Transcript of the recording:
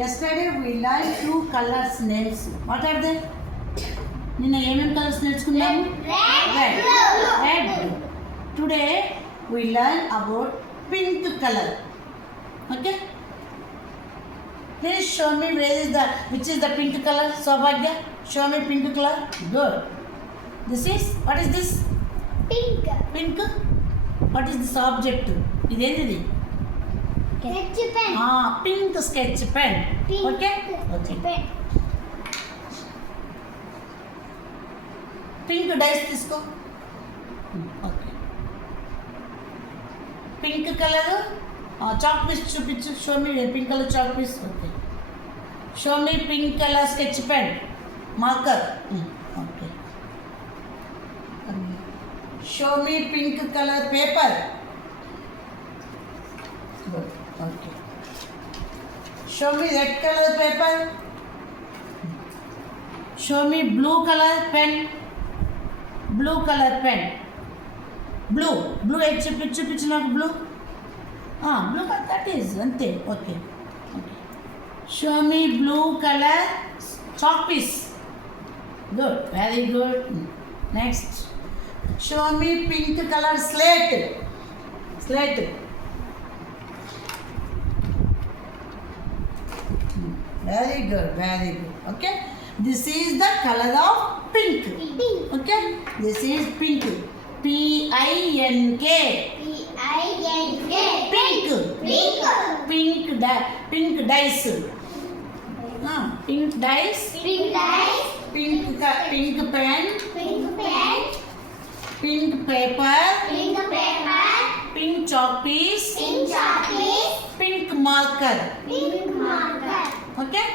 Yesterday we learned two colors names. What are they? నిన్న ఏమేమి colours నేర్చుకున్నాము? Red. Today we learn about pink color. Okay? Please show me which is the pink color. Saubhagya, show me pink color. Good. What is this? Pink. What is this object? ఇదేంటిది? Sketch pen. Pink sketch pen. Okay? Pen. Pink dice తీసుకో. Okay. Pink colour chalk piece చూపించు. Show me pink colour chalk piece. Okay. Show me pink colour sketch pen marker. Okay. Show me pink colour paper. Good. Okay. Show me red colour paper. Show me blue colour pen. Blue colour pen. Blue ఎడ్ చూపించు నాకు blue. Blue colour that is అంతే. Okay. Show me blue colour chalk piece. Good, very good. Next show me pink colour slate. Very good. Okay. This is the color of pink. Okay. This is pink. P-I-N-K. Pink. Pink dice. Pink dice. Pink pen. Pink paper. Pink chalk piece. Pink marker. Okay.